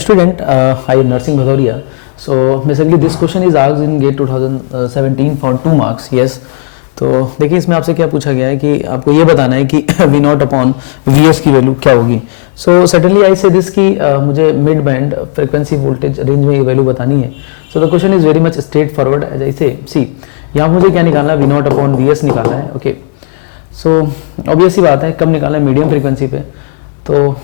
student, I am nursing Bhadauria. So basically this question is asked in GATE 2017 for 2 marks. Yes. तो देखिए इसमें आपसे क्या पूछा गया है कि आपको ये बताना है कि V नॉट अपॉन VS की वैल्यू क्या होगी. So certainly I say this की मुझे mid band frequency voltage range में ये वैल्यू बतानी है. So the question is very much straightforward as I say. See यहाँ मुझे क्या निकालना है, V नॉट अपॉन VS निकालना है. ओके, सो ऑब्वियस सी बात है कब निकालना है, मीडियम फ्रिक्वेंसी पे. तो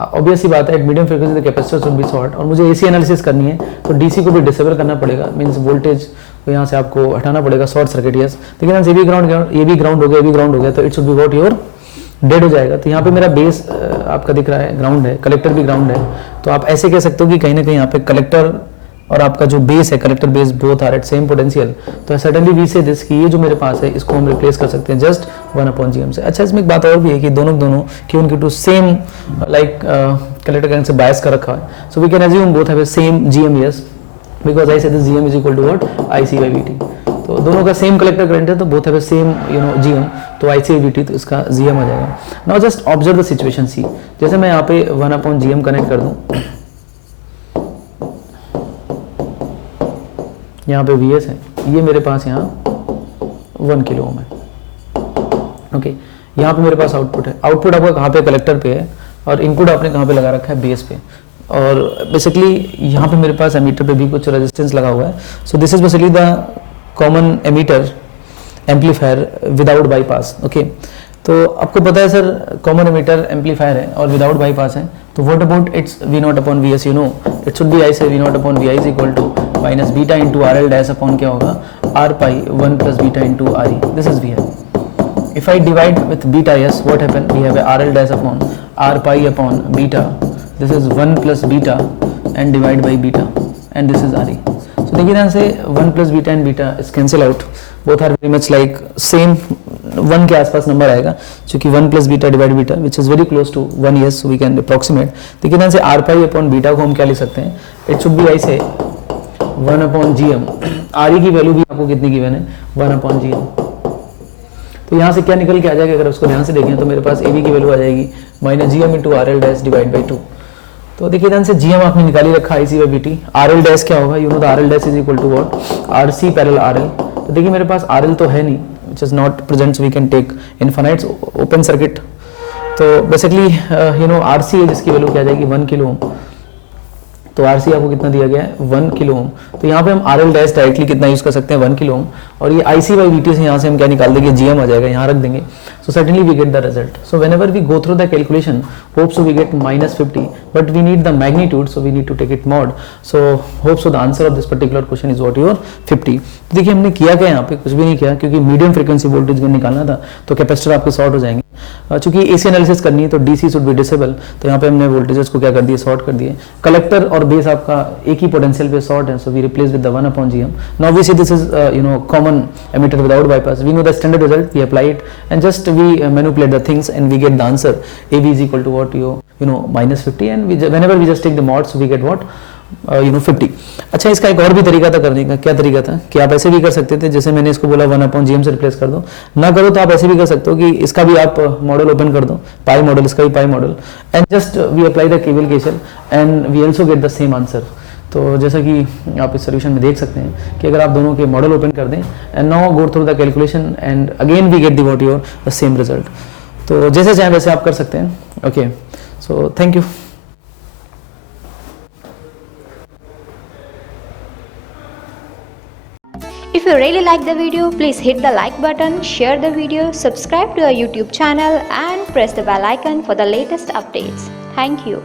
ऑब्वियस सी बात है eight medium frequency the capacitor should be short, और मुझे AC एनालिसिस करनी है तो DC को भी डिसेबल करना पड़ेगा, मींस वोल्टेज को यहाँ से आपको हटाना पड़ेगा, शॉर्ट सर्किट. यस, लेकिन ये भी ग्राउंड हो गया, ये भी ग्राउंड हो गया, तो it should be what your dead हो जाएगा. तो यहाँ पे मेरा बेस आपका दिख रहा है ग्राउंड है, कलेक्टर भी ग्राउंड है. तो आप ऐसे कह सकते हो कि कहीं ना कहीं यहाँ पे कलेक्टर और आपका जो बेस है, collector base both are at same potential. तो सडनली वी से दिस की ये जो मेरे पास है इसको हम रिप्लेस कर सकते हैं जस्ट 1/GM से. अच्छा, इसमें एक बात और भी है कि दोनों Q1 same like collector current से बायस कर रखा है. So we can assume both have same GM. Yes, because I say this GM is equal to what IC/VT. तो दोनों का सेम कलेक्टर करंट है तो बोथ हैव सेम GM, तो IC/VT, तो इसका GM आ जाएगा. Now just observe the situation. See जैसे मैं यहाँ पे 1/GM कनेक्ट कर दूँ, यहाँ पे VS है, ये मेरे पास यहाँ 1 किलो ओम है. ओके, यहाँ पे मेरे पास आउटपुट है. आउटपुट आपका कहाँ पे, कलेक्टर पे है, और इनपुट आपने कहाँ पे लगा रखा है, बेस पे. और बेसिकली यहाँ पे मेरे पास एमीटर पे भी कुछ रेजिस्टेंस लगा हुआ है. So this is basically the common ammeter amplifier without bypass. Okay, तो आपको पता है सर कॉमन एमीटर एम्पलीफायर है और विदाउट बाईपास है. तो what about its V naught upon VS, you know it should be I say V naught upon VI is equal to minus beta into RL dash upon क्या होगा, R pi 1 plus beta into RE. This is VI. If I divide with beta, yes, what happen? We have a RL dash upon R pi upon beta. This is 1 plus beta and divide by beta, and this is RE. So देखिए ध्यान से 1 plus beta and beta is cancel out. Both are very much like same 1 के आसपास number आएगा, क्योंकि 1 plus beta divide beta which is very close to 1. Yes, so we can approximate. देखिए ध्यान से R pi upon beta को हम क्या लिख सकते हैं, it should be I say 1/GM. RE की वैल्यू भी आपको कितनी गिवन है, 1/GM. तो यहाँ से क्या निकल के आ जाएगा, अगर उसको ध्यान से देखें तो मेरे पास AB की वैल्यू आ जाएगी -GM into RL dash divide by 2. तो देखिए ध्यान से GM आपने निकाली रखा IC/VT. RL डैश क्या होगा, you know the RL dash is equal to what, RC parallel RL. तो देखिए मेरे पास RL तो है नहीं, which is not present, so we can take infinite open circuit. तो बेसिकली यू नो RC है जिसकी वैल्यू क्या आ जाएगी, 1 किलो ओम. तो RC आपको कितना दिया गया है, 1 किलो ओम. तो यहाँ पे हम RL डैश डायरेक्टली कितना यूज कर सकते हैं, 1 किलो ओम, और ये IC/VT से यहाँ से हम क्या निकाल देंगे, GM आ जाएगा, यहाँ रख देंगे. So certainly we get the result. So whenever we go through the calculation, hope so we get -50, but we need the magnitude, so we need to take it mod. So hope so the answer of this particular question is what your 50. तो देखिए हमने किया क्या यहाँ पे, कुछ भी नहीं किया, क्योंकि मीडियम फ्रिक्वेंसी वोल्टेज में निकालना था तो कैपेसिटर आपके शॉर्ट हो जाएंगे. चूंकि AC एनालिसिस करनी है तो DC शुड बी डिसेबल, तो यहाँ पे हमने वोल्टेजेस को क्या कर दिए, शॉर्ट कर दिए. कलेक्टर और बेस आपका एक ही पोटेंशियल पे शॉर्ट है, so we replace with the 1/GM. Now we see this is you know common emitter without bypass. We know the standard result, we apply it and just we manipulate the things and we get the answer. AB is equal to what you know -50, and whenever we just take the mods we get what 50. अच्छा, इसका एक और भी तरीका था करने का. क्या तरीका था कि आप ऐसे भी कर सकते थे, जैसे मैंने इसको बोला 1/GM से रिप्लेस कर दो. ना करो तो आप ऐसे भी कर सकते हो कि इसका भी आप मॉडल ओपन कर दो, पाई मॉडल, इसका भी pi model, and just we apply the KVL KCL and we also get the same answer. तो जैसा कि आप इस सोल्यूशन में देख सकते हैं कि अगर आप दोनों के मॉडल ओपन कर दें and now go through the calculation and again we get the what your the same result. तो जैसे चाहें वैसे आप कर सकते हैं. Okay, so thank you. If you really like the video, please hit the like button, share the video, subscribe to our YouTube channel and press the bell icon for the latest updates. Thank you.